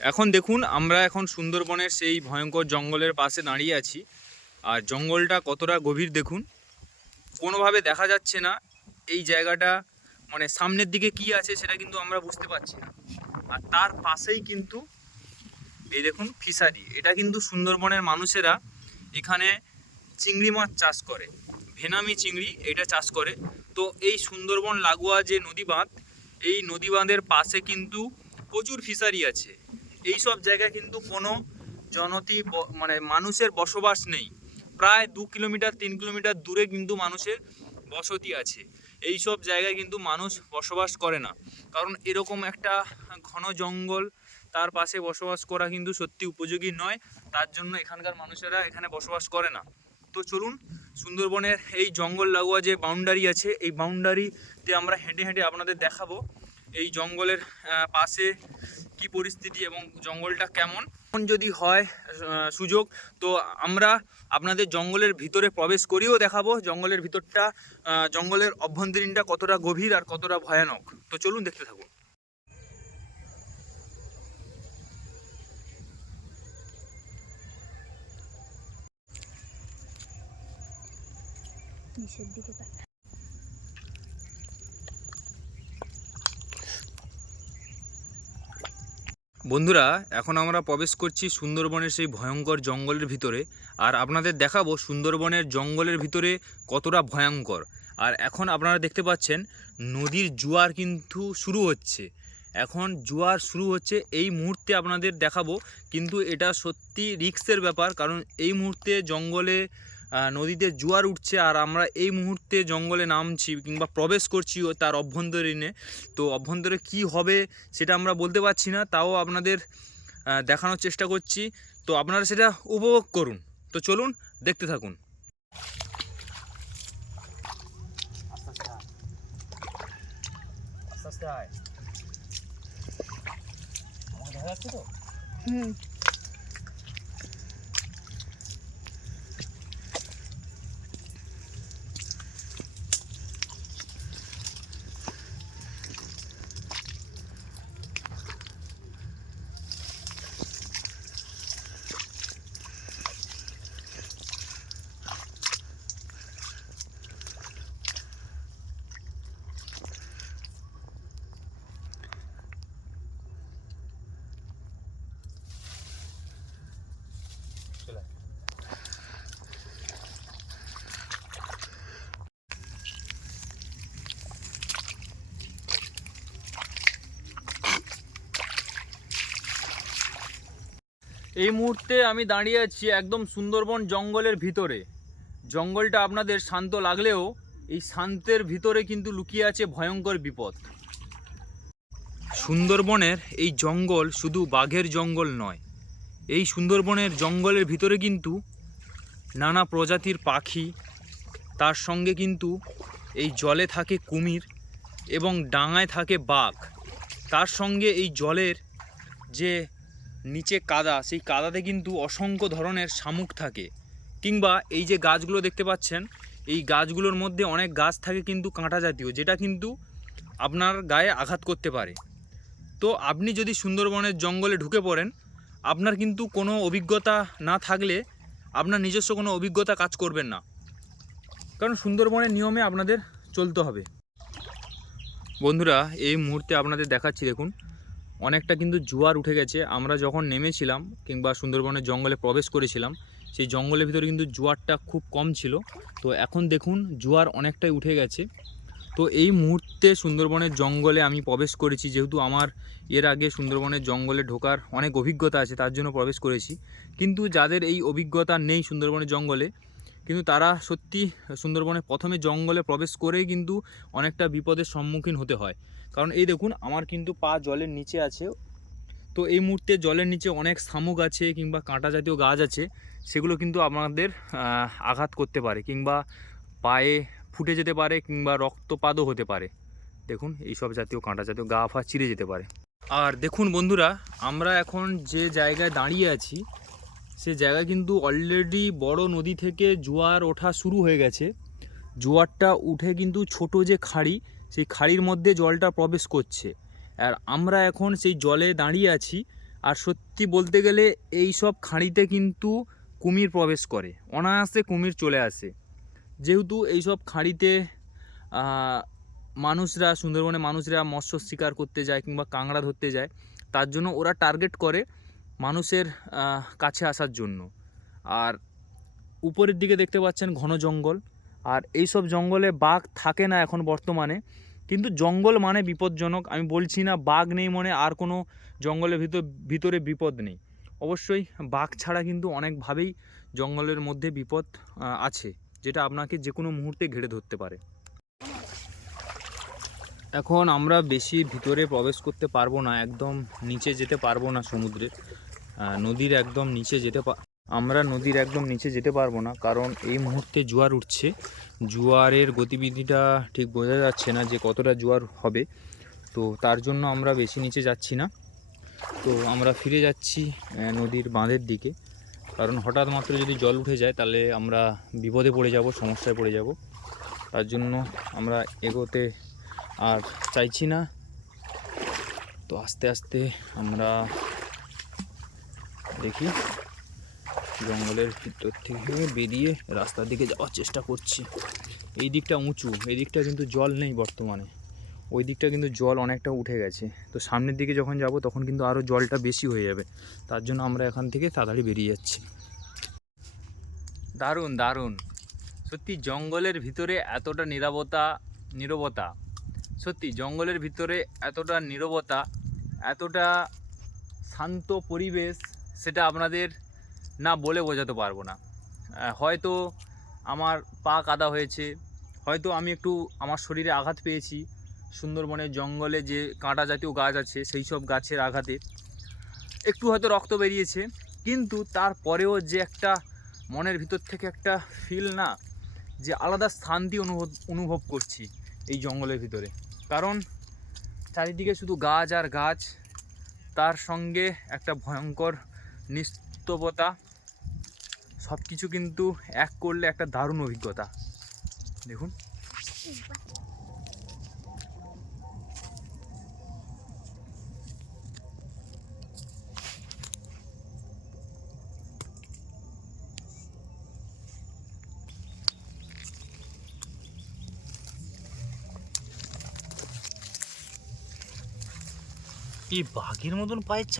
এখন দেখুন, আমরা এখন সুন্দরবনের সেই ভয়ঙ্কর জঙ্গলের পাশে দাঁড়িয়ে আছি। আর জঙ্গলটা কতটা গভীর দেখুন। কোনোভাবে দেখা যাচ্ছে না এই জায়গাটা মানে সামনের দিকে কি আছে সেটা কিন্তু আমরা বুঝতে পারছি না। আর তার পাশেই কিন্তু এই দেখুন ফিশারি। এটা কিন্তু সুন্দরবনের মানুষেরা এখানে চিংড়ি মাছ চাষ করে। ভেনামি চিংড়ি এটা চাষ করে। তো এই সুন্দরবন লাগোয়া যে নদী বাঁধ এই নদী বাঁধের পাশে কিন্তু প্রচুর ফিশারি আছে। এই সব জায়গায় কিন্তু কোনো জনতি মানে মানুষের বসবাস নেই। প্রায় দু কিলোমিটার, তিন কিলোমিটার দূরে কিন্তু মানুষের বসতি আছে। এই সব জায়গায় কিন্তু মানুষ বসবাস করে না। কারণ এরকম একটা ঘন জঙ্গল, তার পাশে বসবাস করা কিন্তু সত্যি উপযোগী নয়। তার জন্য এখানকার মানুষেরা এখানে বসবাস করে না। তো চলুন, সুন্দরবনের এই জঙ্গল লাগোয়া যে বাউন্ডারি আছে, এই বাউন্ডারিতে আমরা হেঁটে হেঁটে আপনাদের দেখাবো। এই জঙ্গলের পাশে কি পরিস্থিতি এবং জঙ্গলটা কেমন? এখন যদি হয় সুযোগ, তো আমরা আপনাদের জঙ্গলের ভিতরে প্রবেশ করিয়েও দেখাবো জঙ্গলের ভিতরটা জঙ্গলের অভ্যন্তরীণটা কতটা গভীর আর কতটা ভয়ানক। তো চলুন দেখতে থাকুন। নিচের দিকে বন্ধুরা, এখন আমরা প্রবেশ করছি সুন্দরবনের সেই ভয়ঙ্কর জঙ্গলের ভিতরে আর আপনাদের দেখাবো সুন্দরবনের জঙ্গলের ভিতরে কতটা ভয়ঙ্কর। আর এখন আপনারা দেখতে পাচ্ছেন, নদীর জোয়ার কিন্তু শুরু হচ্ছে। এখন জোয়ার শুরু হচ্ছে, এই মুহূর্তে আপনাদের দেখাবো, কিন্তু এটা সত্যি রিক্সের ব্যাপার, কারণ এই মুহূর্তে জঙ্গলে নদীতে জোয়ার উঠছে আর আমরা এই মুহূর্তে জঙ্গলে নামছি কিংবা প্রবেশ করছি ও তার অভ্যন্তরীণে। তো অভ্যন্তরে কি হবে সেটা আমরা বলতে পারছি না তাও আপনাদের দেখানোর চেষ্টা করছি। তো আপনারা সেটা উপভোগ করুন। তো চলুন দেখতে থাকুন। হুম। এই মুহূর্তে আমি দাঁড়িয়ে আছি একদম সুন্দরবন জঙ্গলের ভিতরে। জঙ্গলটা আপনাদের শান্ত লাগলেও এই শান্তের ভিতরে কিন্তু লুকিয়ে আছে ভয়ঙ্কর বিপদ। সুন্দরবনের এই জঙ্গল শুধু বাঘের জঙ্গল নয়, এই সুন্দরবনের জঙ্গলের ভিতরে কিন্তু নানা প্রজাতির পাখি, তার সঙ্গে কিন্তু এই জলে থাকে কুমির এবং ডাঙায় থাকে বাঘ। তার সঙ্গে এই জলের যে নিচে কাদা, সেই কাদাতে কিন্তু অসংখ্য ধরনের শামুক থাকে। কিংবা এই যে গাছগুলো দেখতে পাচ্ছেন, এই গাছগুলোর মধ্যে অনেক গাছ থাকে কিন্তু কাঁটা জাতীয়, যেটা কিন্তু আপনার গায়ে আঘাত করতে পারে। তো আপনি যদি সুন্দরবনের জঙ্গলে ঢুকে পড়েন, আপনার কিন্তু কোনো অভিজ্ঞতা না থাকলে আপনার নিজস্ব কোনো অভিজ্ঞতা কাজ করবেন না। কারণ সুন্দরবনের নিয়মে আপনাদের চলতে হবে। বন্ধুরা, এই মুহূর্তে আপনাদের দেখাচ্ছি দেখুন অনেকটা কিন্তু জোয়ার উঠে গেছে। আমরা যখন নেমেছিলাম কিংবা সুন্দরবনের জঙ্গলে প্রবেশ করেছিলাম, সেই জঙ্গলের ভিতরে কিন্তু জোয়ারটা খুব কম ছিল। তো এখন দেখুন, জোয়ার অনেকটাই উঠে গেছে। তো এই মুহূর্তে সুন্দরবনের জঙ্গলে আমি প্রবেশ করেছি। যেহেতু আমার এর আগে সুন্দরবনের জঙ্গলে ঢোকার অনেক অভিজ্ঞতা আছে, তার জন্য প্রবেশ করেছি। কিন্তু যাদের এই অভিজ্ঞতা নেই সুন্দরবনের জঙ্গলে কিন্তু তারা সত্যি সুন্দরবনে প্রথমে জঙ্গলে প্রবেশ করেই কিন্তু অনেকটা বিপদের সম্মুখীন হতে হয়। কারণ এই দেখুন, আমার কিন্তু পা জলের নিচে আছে। তো এই মুহূর্তে জলের নিচে অনেক শামুক আছে কিংবা কাঁটা জাতীয় গাছ আছে, সেগুলো কিন্তু আমাদের আঘাত করতে পারে কিংবা পায়ে ফুটে যেতে পারে কিংবা রক্তপাতও হতে পারে। দেখুন এই সব জাতীয় কাঁটা জাতীয় গা ফা চিরে যেতে পারে। আর দেখুন বন্ধুরা, আমরা এখন যে জায়গায় দাঁড়িয়ে আছি সে জায়গা কিন্তু অলরেডি বড় নদী থেকে জোয়ার ওঠা শুরু হয়ে গেছে। জোয়ারটা উঠে কিন্তু ছোট যে খাড়ি, সেই খাড়ির মধ্যে জলটা প্রবেশ করছে। আর আমরা এখন সেই জলে দাঁড়িয়ে আছি, আর সত্যি বলতে গেলে এই সব খাঁড়িতে কিন্তু কুমির প্রবেশ করে। অনায়াসে কুমির চলে আসে। যেহেতু এইসব খাঁড়িতে মানুষরা সুন্দরবনে মানুষরা মৎস্য শিকার করতে যায় কিংবা কাঁকড়া ধরতে যায়, তার জন্য ওরা টার্গেট করে। মানুষের কাছে আসার জন্য। আর উপরের দিকে দেখতে পাচ্ছেন ঘন জঙ্গল। আর এই সব জঙ্গলে বাঘ থাকে না এখন বর্তমানে। কিন্তু জঙ্গল মানে বিপজ্জনক। আমি বলছি না বাঘ নেই মনে আর কোনো জঙ্গলের ভিতর ভিতরে বিপদ নেই। অবশ্যই বাঘ ছাড়া কিন্তু অনেকভাবেই জঙ্গলের মধ্যে বিপদ আছে যেটা আপনাকে যে কোনো মুহূর্তে ঘিরে ধরতে পারে। এখন আমরা বেশি ভিতরে প্রবেশ করতে পারব না একদম নিচে যেতে পারব না সমুদ্রের আহ, নদীর একদম নিচে যেতে আমরা নদীর একদম নিচে যেতে পারব না, কারণ এই মুহূর্তে জোয়ার উঠছে। জোয়ারের গতিবিধিটা ঠিক বোঝা যাচ্ছে না যে কতটা জোয়ার হবে। তো তার জন্য আমরা বেশি নিচে যাচ্ছি না। তো আমরা ফিরে যাচ্ছি নদীর বাঁধের দিকে। কারণ হঠাৎ মাত্র যদি জল উঠে যায়, তাহলে আমরা বিপদে পড়ে যাব, সমস্যায় পড়ে যাব। তার জন্য আমরা এগোতে আর চাইছি না। তো আস্তে আস্তে আমরা দেখি। জঙ্গলের ভিতর থেকে বেরিয়ে রাস্তার দিকে যাওয়ার চেষ্টা করছি। এই দিকটা উঁচু, এই দিকটা কিন্তু জল নেই বর্তমানে। ওই দিকটা কিন্তু জল অনেকটা উঠে গেছে। তো সামনের দিকে যখন যাব, তখন কিন্তু আরও জলটা বেশি হয়ে যাবে। তার জন্য আমরা এখান থেকে তাড়াতাড়ি বেরিয়ে যাচ্ছি। দারুণ দারুণ। সত্যি জঙ্গলের ভিতরে এতটা নিরাপত্তা, নীরবতা। সত্যি জঙ্গলের ভিতরে এতটা নীরবতা, এতটা শান্ত পরিবেশ সেটা আপনাদের না বলে বোঝাতে পারব না। হয়তো আমার পা কাদা হয়েছে, হয়তো আমি একটু আমার শরীরে আঘাত পেয়েছি, সুন্দরবনের জঙ্গলে যে কাঁটা জাতীয় গাছ আছে, সেই সব গাছের আঘাতে। একটু হয়তো রক্ত বেরিয়েছে, কিন্তু তারপরেও যে একটা মনের ভিতর থেকে একটা ফিল না, যে আলাদা শান্তি অনুভব অনুভব করছি এই জঙ্গলের ভিতরে। কারণ চারিদিকে শুধু গাছ আর গাছ, তার সঙ্গে একটা ভয়ঙ্কর নিস্তবতা সব কিছু কিন্তু এক করলে একটা দারুণ অভিজ্ঞতা। দেখুন। এই বাঘের মতন পায়ের